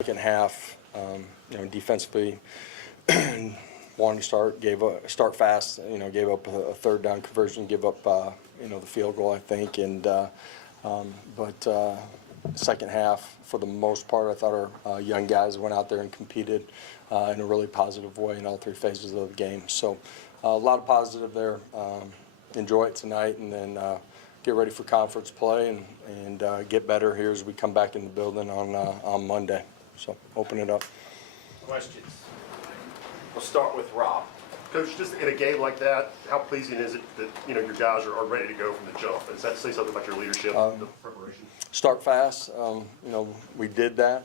Second half, defensively wanted to start fast. Gave up a third down conversion, give up the field goal, I think, but second half, for the most part, I thought our young guys went out there and competed in a really positive way in all three phases of the game. So a lot of positive there. Enjoy it tonight, and then get ready for conference play and get better here as we come back in the building on Monday. So open it up. Questions? We'll start with Rob. Coach, just in a game like that, how pleasing is it that your guys are ready to go from the jump? Does that say something about your leadership and the preparation? Start fast. We did that.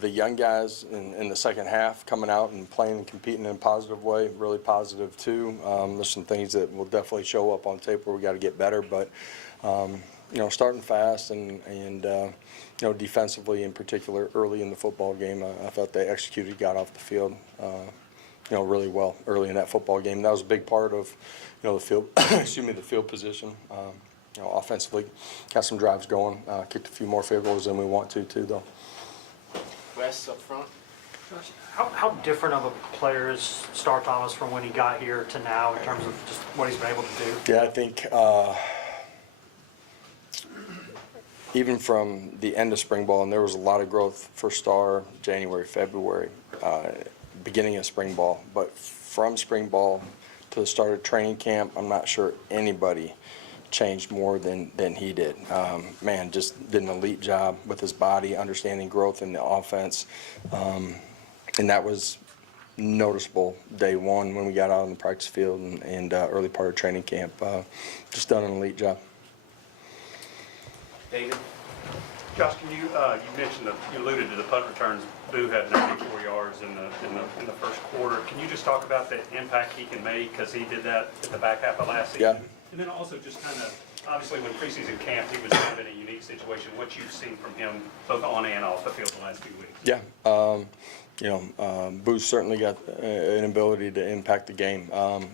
The young guys in the second half coming out and playing and competing in a positive way, really positive too. There's some things that will definitely show up on tape where we got to get better, but starting fast and defensively in particular early in the football game, I thought they executed, got off the field, really well early in that football game. That was a big part of, the field, the field position. Offensively, got some drives going, kicked a few more field goals than we want to too, though. Wes up front. How different of a player is Star Thomas from when he got here to now in terms of just what he's been able to do? Yeah, I think even from the end of spring ball, and there was a lot of growth for Star January, February, beginning of spring ball. But from spring ball to the start of training camp, I'm not sure anybody changed more than he did. Just did an elite job with his body, understanding growth in the offense. And that was noticeable day one when we got out on the practice field and early part of training camp. Just done an elite job. David? Josh, can you mentioned you alluded to the punt returns. Boo had 94 yards in the first quarter. Can you just talk about the impact he can make, because he did that at the back half of last season? Yeah. And then also just kind of, obviously when preseason camp, he was kind of in a unique situation. What you've seen from him both on and off the field the last 2 weeks? Yeah. Boo certainly got an ability to impact the game. I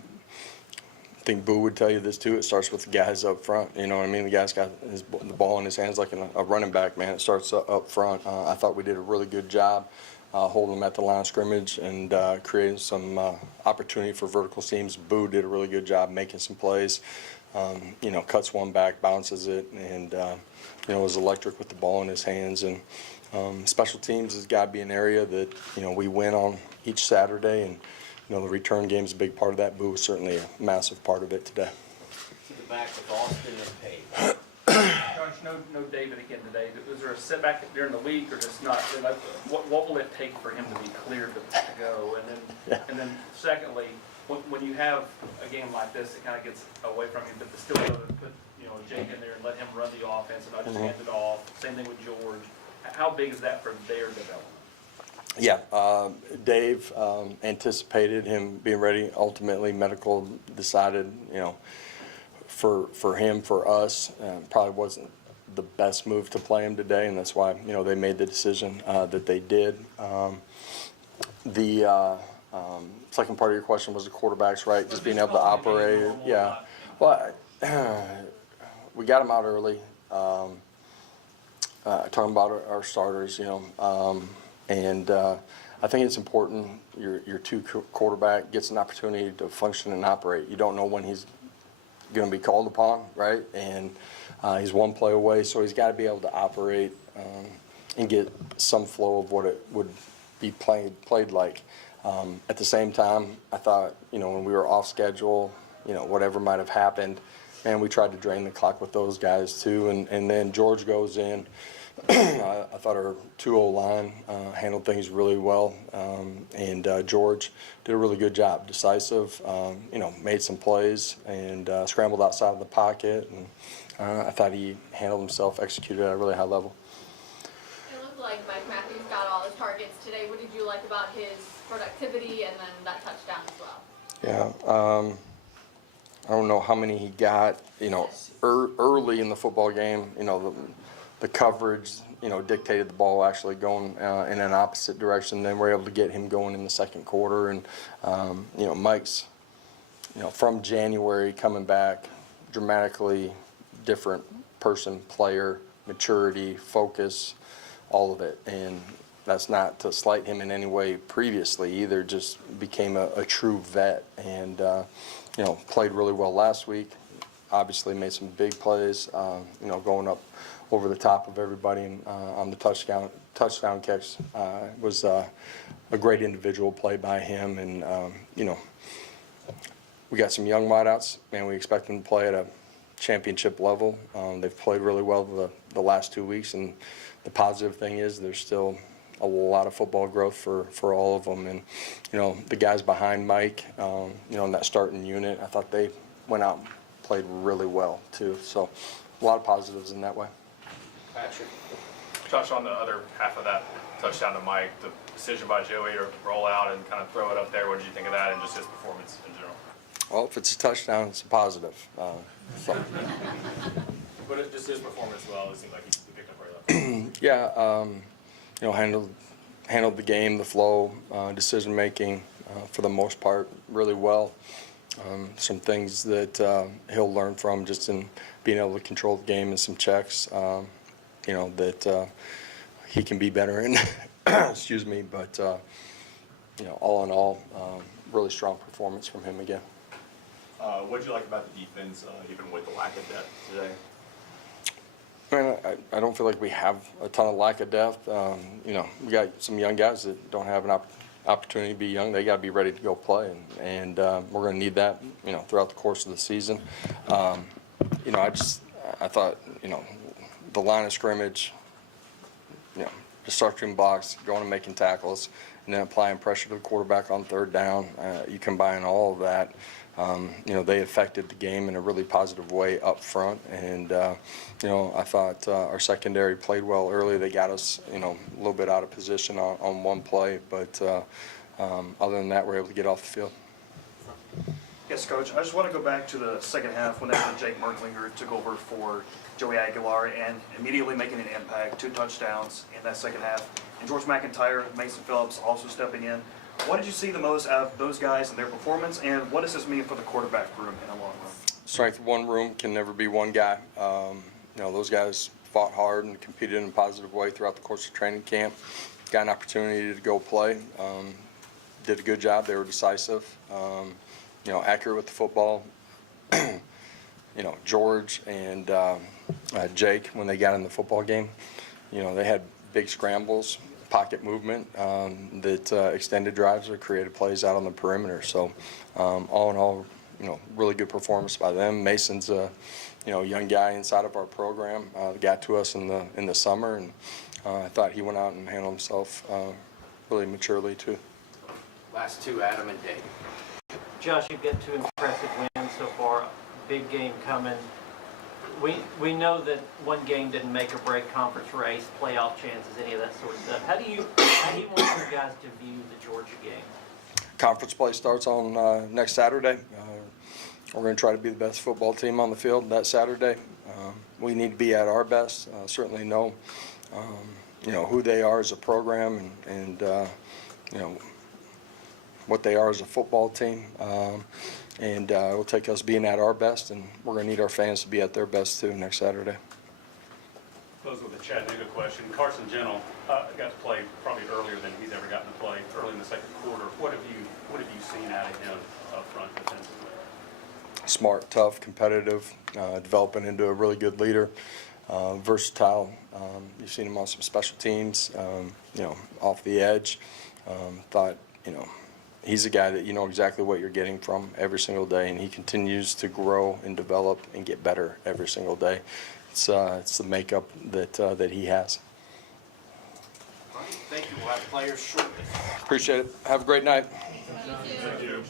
think Boo would tell you this too. It starts with the guys up front. You know what I mean? The guy's got the ball in his hands like a running back, man. It starts up front. I thought we did a really good job holding them at the line of scrimmage and creating some opportunity for vertical seams. Boo did a really good job making some plays. Cuts one back, bounces it, and was electric with the ball in his hands. And special teams has got to be an area that we win on each Saturday, and the return game is a big part of that. Boo was certainly a massive part of it today. To the back with Austin and Page. Josh, no David again today. Was there a setback during the week, or just not? What will it take for him to be cleared to go? And then secondly, when you have a game like this, it kind of gets away from you, but to still be able to put Jake in there and let him run the offense and not just hand it off. Same thing with George. How big is that for their development? Yeah, Dave anticipated him being ready. Ultimately, medical decided, for him, for us, probably wasn't the best move to play him today, and that's why they made the decision that they did. The second part of your question was the quarterbacks, right? Just being able to operate. Yeah. Well, we got him out early. Talking about our starters, and I think it's important your two quarterback gets an opportunity to function and operate. You don't know when he's going to be called upon, right? And he's one play away, so he's got to be able to operate and get some flow of what it would be played like. At the same time, I thought, when we were off schedule, whatever might have happened, and we tried to drain the clock with those guys too. And then George goes in. I thought our 2-0 line handled things really well, and George did a really good job, decisive, made some plays and scrambled outside of the pocket, and I thought he handled himself, executed at a really high level. It looked like Mike Matthews got all his targets today. What did you like about his productivity and then that touchdown as well? Yeah, I don't know how many he got, early in the football game, the coverage, dictated the ball actually going in an opposite direction. Then we're able to get him going in the second quarter. And, Mike's, from January coming back, dramatically different person, player, maturity, focus, all of it. And that's not to slight him in any way previously either, just became a true vet and, you know, played really well last week. Obviously made some big plays, you know, going up over the top of everybody and, on the touchdown catch. Was a great individual play by him. And, you know, we got some young wideouts, and we expect them to play at a championship level. They've played really well the last 2 weeks, and the positive thing is there's still a lot of football growth for all of them. And, you know, the guys behind Mike, you know, in that starting unit, I thought they went out and played really well too. So a lot of positives in that way. Patrick. Josh, on the other half of that touchdown to Mike, the decision by Joey to roll out and kind of throw it up there, what did you think of that and just his performance in general? Well, if it's a touchdown, it's a positive. So. But it just his performance well, it seemed like he picked up right up. Yeah, you know, handled the game, the flow, decision making, for the most part, really well. Some things that he'll learn from just in being able to control the game and some checks, you know, that he can be better in. Excuse me, but you know, all in all, really strong performance from him again. What did you like about the defense, even with the lack of depth today? I don't feel like we have a ton of lack of depth. You know, we got some young guys that don't have an opportunity to be young. They got to be ready to go play, and we're going to need that, you know, throughout the course of the season. You know, I thought, you know, the line of scrimmage, you know, the structuring blocks, going and making tackles, and then applying pressure to the quarterback on third down. You combine all of that. You know, they affected the game in a really positive way up front, and you know, I thought our secondary played well early. They got us, you know, a little bit out of position on one play, but other than that, we're able to get off the field. Yes, Coach. I just want to go back to the second half when Jake Merklinger took over for Joey Aguilar and immediately making an impact, 2 touchdowns in that second half. And George McIntyre, Mason Phillips also stepping in. What did you see the most out of those guys and their performance, and what does this mean for the quarterback room in the long run? Strength of one room can never be one guy. You know, those guys fought hard and competed in a positive way throughout the course of training camp. Got an opportunity to go play. Did a good job. They were decisive. You know, accurate with the football. You know, George and Jake, when they got in the football game, you know, they had big scrambles, pocket movement that extended drives or created plays out on the perimeter. So all in all, you know, really good performance by them. Mason's a, you know, young guy inside of our program. Got to us in the summer, and I thought he went out and handled himself really maturely too. Last two, Adam and Dave. Josh, you've got 2 impressive wins so far. Big game coming. We know that one game didn't make or break conference race, playoff chances, any of that sort of stuff. How do you want your guys to view the Georgia game? Conference play starts on next Saturday. We're going to try to be the best football team on the field that Saturday. We need to be at our best. Certainly know, you know, who they are as a program and you know, what they are as a football team. And it will take us being at our best, and we're going to need our fans to be at their best too next Saturday. Close with a Chattanooga question. Carson Gentle got to play probably earlier than he's ever gotten to play, early in the second quarter. What have you seen out of him up front defensively? Smart, Tough, competitive, developing into a really good leader, versatile. You've seen him on some special teams, you know, off the edge. Thought, you know, he's a guy that you know exactly what you're getting from every single day, and he continues to grow and develop and get better every single day. It's the makeup that he has. Thank you. We'll have players shortly. Appreciate it. Have a great night. Thank you. Thank you.